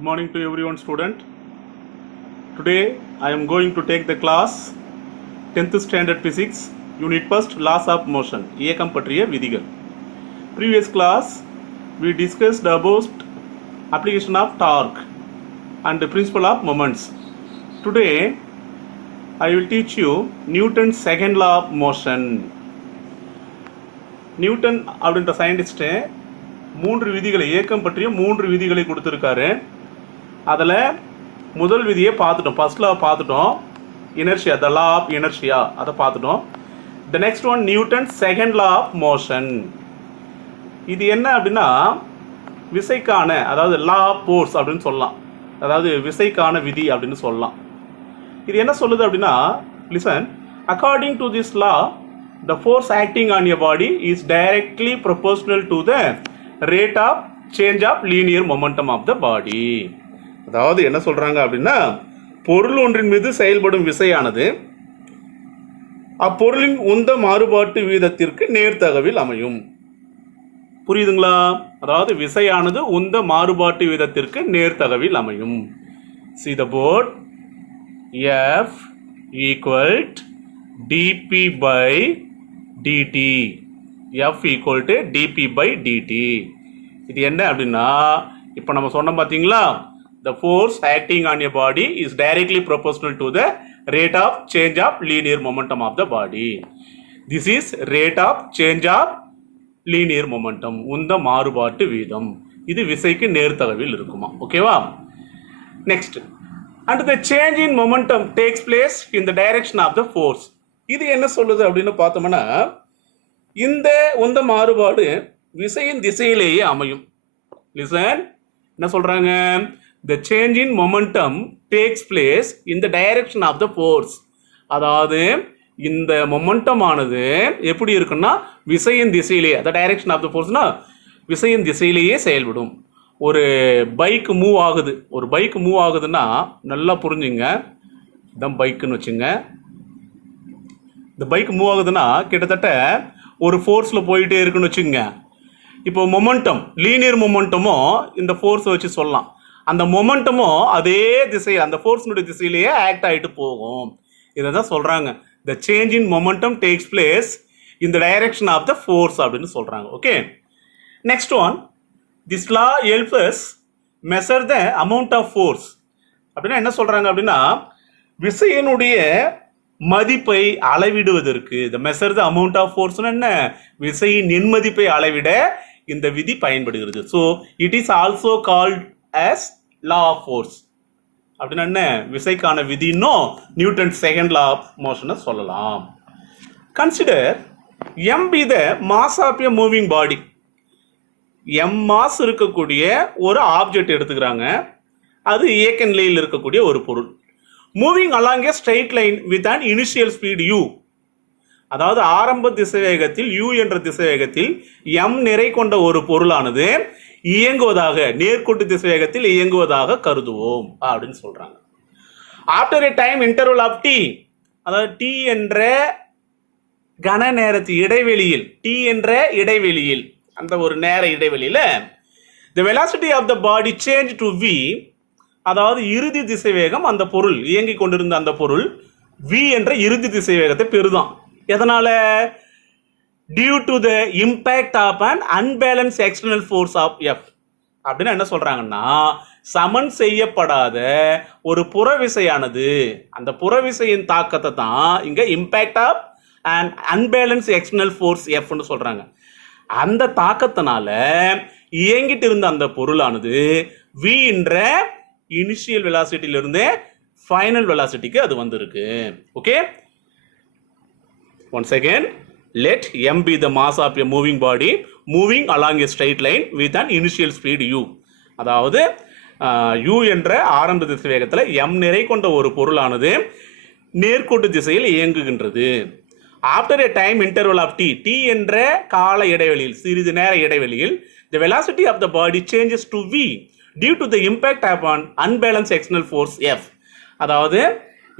Good morning to everyone, student. Today I am going to take the class 10th standard physics unit first laws of motion இயக்கம் பற்றிய விதிகள். Previous class we discussed about application of torque and the principle of moments. Today I will teach you Newton's second law of motion. Newton அப்படின்ற scientist 3 விதிகளை இயக்கம் பற்றிய 3 விதிகளை கொடுத்துருக்காரு. அதில் முதல் விதியை பார்த்துட்டோம், ஃபர்ஸ்ட் லா பார்த்துட்டோம், inertia, the law of inertia, அதை பார்த்துட்டோம். The next one Newton second law of motion. இது என்ன அப்படின்னா விசைக்கான, அதாவது லா ஆஃப் ஃபோர்ஸ் அப்படின்னு சொல்லலாம், அதாவது விசைக்கான விதி அப்படின்னு சொல்லலாம். இது என்ன சொல்லுது அப்படின்னா, listen, according to this law the force acting on your body is directly proportional to the rate of change of linear momentum of the body. அதாவது என்ன சொல்றாங்க அப்படின்னா, பொருள் ஒன்றின் மீது செயல்படும் விசையானது அப்பொருளின் உந்த மாறுபாட்டு வீதத்திற்கு நேர்த்தகவில் அமையும். புரியுதுங்களா? அதாவது விசையானது உந்த மாறுபாட்டு வீதத்திற்கு நேர்த்தகவில் அமையும். See the board. F equal dp by dt. F equal to dp by dt. இது என்ன அப்படின்னா, இப்போ நம்ம சொன்னோம் பார்த்தீங்களா, the force acting on your body is directly proportional to the rate of change of linear momentum of the body. This is rate of change of linear momentum, உந்த மாறுபாட்டு வீதம். இது விசைக்கு நேர்த்தகவில் இருக்குமா, ஓகேவா? Next, and the change in momentum takes place in the direction of the force. இது என்ன சொல்லுது அப்படின்னு பார்த்தோம்னா, இந்த உந்த மாறுபாடு விசையின் திசையிலேயே அமையும். லிசன், என்ன சொல்றாங்க? the change in momentum takes place in the direction of the force. அதாவது இந்த மொமெண்டம் ஆனது எப்படி இருக்குன்னா விசையின் திசையிலேயே, the direction of the forceனா விசையின் திசையிலேயே செயல்படும். ஒரு பைக் மூவ் ஆகுது, ஒரு பைக் மூவ் ஆகுதுன்னா நல்லா புரிஞ்சுங்க, இதான் பைக்குன்னு வச்சுங்க. இந்த பைக் மூவ் ஆகுதுன்னா கிட்டத்தட்ட ஒரு ஃபோர்ஸில் போயிட்டே இருக்குன்னு வச்சுங்க. இப்போ மொமெண்டம், லீனியர் மொமெண்டமும் இந்த ஃபோர்ஸை வச்சு சொல்லலாம். அந்த மொமெண்டமும் அதே திசை, அந்த ஃபோர்ஸினுடைய திசையிலேயே ஆக்ட் ஆகிட்டு போகும். இதை தான் சொல்கிறாங்க, the change in momentum takes place in the direction of the force அப்படின்னு சொல்கிறாங்க. Okay, next one, this law helps us measure the amount of force. அப்படின்னா என்ன சொல்றாங்க அப்படின்னா, விசையினுடைய மதிப்பை அளவிடுவதற்கு, the measure the amount of force என்ன, விசையின் எண்மதிப்பை அளவிட இந்த விதி பயன்படுகிறது. So it is also called as law of force. அப்படின்னா என்ன, விசைக்கான விதின்னும் நியூட்டன் செகண்ட் லா ஆஃப் மோஷனை சொல்லலாம். Consider m be the mass of a moving body. m mass இருக்கக்கூடிய ஒரு ஆப்ஜெக்ட் எடுத்துக்கிறாங்க, அது இயக்க நிலையில் இருக்கக்கூடிய ஒரு பொருள். Moving along A straight line with an initial speed u. அதாவது ஆரம்ப திசைவேகத்தில் u என்ற திசைவேகத்தில் m நிறை கொண்ட ஒரு பொருளானது இயங்குவதாக, நேர்கோட்டு திசைவேகத்தில் இயங்குவதாக கருதுவோம் அப்படின்னு சொல்றாங்க. After a time interval of t, அதாவது t என்ற கன நேரத்து இடைவெளியில், t என்ற இடைவெளியில், அந்த ஒரு நேர இடைவெளியில் the velocity of the body change to v, அதாவது இறுதி திசைவேகம், அந்த பொருள் இயங்கிக் கொண்டிருந்த அந்த பொருள் v என்ற இறுதி திசைவேகத்தை பெறுதான். எதனால? due to the impact of an unbalanced external force of F. அப்படின்னா என்ன சொல்றாங்கன்னா, சமன் செய்யப்படாத ஒரு புறவிசையானது, அந்த புறவிசையின் தாக்கத்தை தான் இங்க impact of an unbalanced external force F ன்னு சொல்றாங்க. அந்த தாக்கத்தினால இயங்கிட்டு இருந்த அந்த பொருளானது v என்ற இனிஷியல் வெலாசிட்டியிலிருந்து ஃபைனல் வெலாசிட்டிக்கு அது வந்திருக்கு. Okay, once again, let m be the mass of a moving body moving along a straight line with an initial speed u. அதாவது u என்ற ஆரம்ப திசைவேகத்தில் m நிறை கொண்ட ஒரு பொருளானது நேர்கோட்டு திசையில் இயங்குகின்றது. After a time interval of t, t என்ற கால இடைவெளியில், சிறிது நேர இடைவெளியில் the velocity of the body changes to v due to the impact upon unbalanced external force F. அதாவது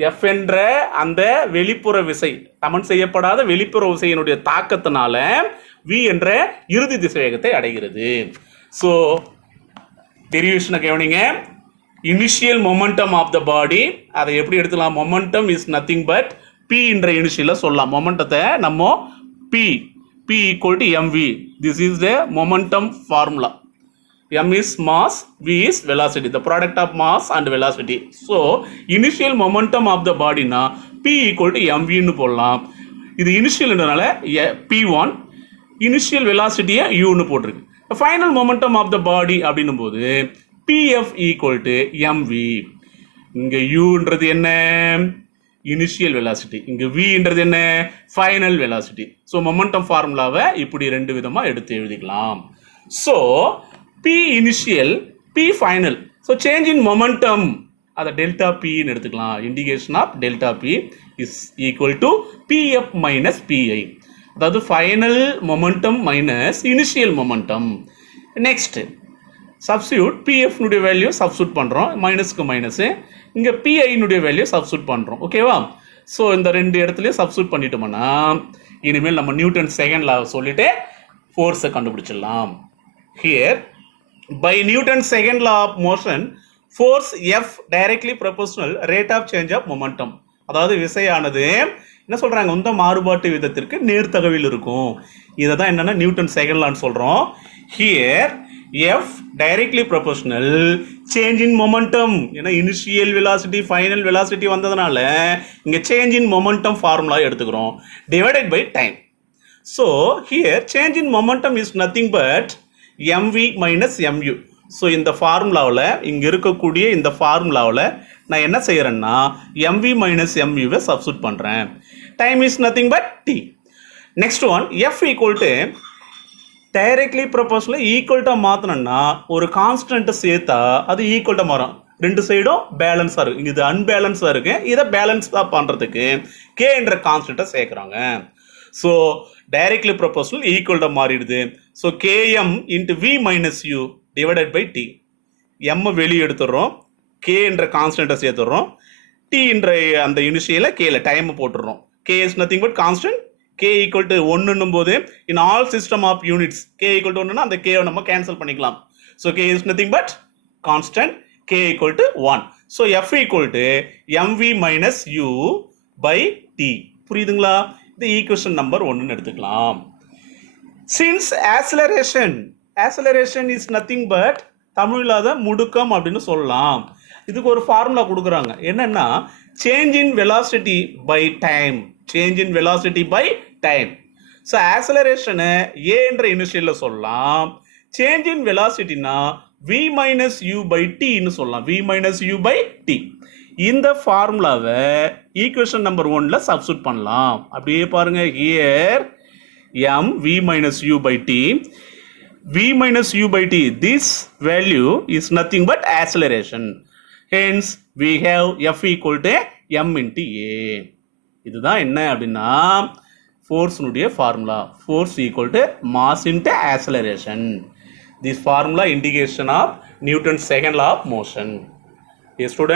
F என்ற அந்த வெளிப்புற விசை, சமன் செய்யப்படாத வெளிப்புற விசையினுடைய தாக்கத்தினால v என்ற இறுதி திசைவேகத்தை அடைகிறது. ஸோ டெரிவேஷனை கவனிங்க. Initial momentum of the body. அதை எப்படி எடுத்துக்கலாம்? Momentum is nothing but P என்ற இனிஷியலில் சொல்லலாம். மொமெண்டத்தை நம்ம P equal to MV. This is the momentum formula. m is mass, v is velocity, the product of mass and velocity. So initial momentum of the body na p equal to mv ன்னு போடலாம். இது initial என்றனால p1, initial velocity u ன்னு போட்டிருக்கு. Final momentum of the body அப்படின்னும் போது pf equal to mv. இங்க uன்றது என்ன? Initial velocity. இங்க vன்றது என்ன? Final velocity. ஸோ மொமெண்டம் ஃபார்முலாவை இப்படி ரெண்டு விதமா எடுத்து எழுதிக்கலாம். So P initial, P final. So change in momentum, அதை delta P ன்னு எடுத்துக்கலாம். Indication of delta P is equal to PF minus PI. அதாவது final momentum minus initial momentum. Next, substitute PF னுடைய வேல்யூ substitute பண்ணுறோம். மைனஸ்க்கு minus. இங்கே PI னுடைய value substitute பண்ணுறோம். ஓகேவா? ஸோ இந்த ரெண்டு இடத்துலையும் substitute பண்ணிட்டோம்னா இனிமேல் நம்ம நியூட்டன் செகண்ட் லா சொல்லிட்டு ஃபோர்ஸை கண்டுபிடிச்சிடலாம். Here, by Newton's second law of motion, force F directly proportional rate of change of momentum. அதாவது விசையானது என்ன சொல்றாங்க? உந்த மாறுபாட்டு விதத்திற்கு நேர்த்தகவில் இருக்கும். இதை தான் என்னன்னா நியூட்டன் செகண்ட் லான்னு சொல்றோம். Here F directly proportional change in momentum. ஏன்னா இனிஷியல் வெலாசிட்டி ஃபைனல் வெலாசிட்டி வந்ததுனால இங்க change in momentum ஃபார்முலா எடுத்துக்கிறோம். Divided by time. So here change in momentum is nothing but mv minus mu. So இந்த ஃபார்முலாவில் இங்கே இருக்கக்கூடிய இந்த ஃபார்முலாவில் நான் என்ன செய்கிறேன்னா mv மைனஸ் muவை சப்ஸ்டியூட் பண்ணுறேன். Time is nothing but t. Next one f equal to directly proportional ஈக்குவல்ட்டாக மாற்றினோன்னா ஒரு கான்ஸ்டன்ட்டை சேர்த்தா அது ஈக்குவல்ட்டாக மாறும். ரெண்டு சைடும் பேலன்ஸாக இருக்குது. இது அன்பேலன்ஸாக இருக்குது. இதை பேலன்ஸாக பண்ணுறதுக்கு k என்ற கான்ஸ்டன்ட்டை சேர்க்குறாங்க. ஸோ டைரக்ட்லி ப்ரொபோஷனல் ஈக்குவல்ட்டாக மாறிடுது. So km into v minus u divided by T. m வெளியே எடுத்துடுறோம், k என்ற கான்ஸ்டன்ட்டை சேர்த்துடுறோம், t என்ற அந்த இனிஷியலை கேல டைம் போட்டுடுறோம். k is nothing but constant. k equal to ஒன்றுன்னும் போது in all system of units k equal to ஒன்றுனா அந்த k நம்ம கேன்சல் பண்ணிக்கலாம். So k is nothing but constant, k equal to 1. So f equal to mv minus u by t. புரியுதுங்களா? இந்த equation number 1ன்னு எடுத்துக்கலாம். Since acceleration is nothing but தமிழில் அதை முடுக்கம் அப்படின்னு சொல்லலாம். இதுக்கு ஒரு ஃபார்முலா கொடுக்குறாங்க. என்னன்னா change in velocity by time. Change in velocity by time. So ஆக்சலரேஷனை ஏ என்ற இனிஷியலில் சொல்லலாம். சேஞ்ச் இன் வெலாசிட்டினா v மைனஸ் யூ பை டின்னு சொல்லலாம். v minus u by t. இந்த ஃபார்முலாவை ஈக்குவேஷன் நம்பர் 1ல சப்ஸ்டியூட் பண்ணலாம். அப்படியே பாருங்க. Here m v minus u by t. v minus u by t, this value is nothing but acceleration. Hence we have f equal to m into a. இதுதான் என்ன அப்படின்னா ஃபோர்ஸ்னுடைய formula. Force equal to mass into acceleration. This formula indication of Newton second law of motion. Student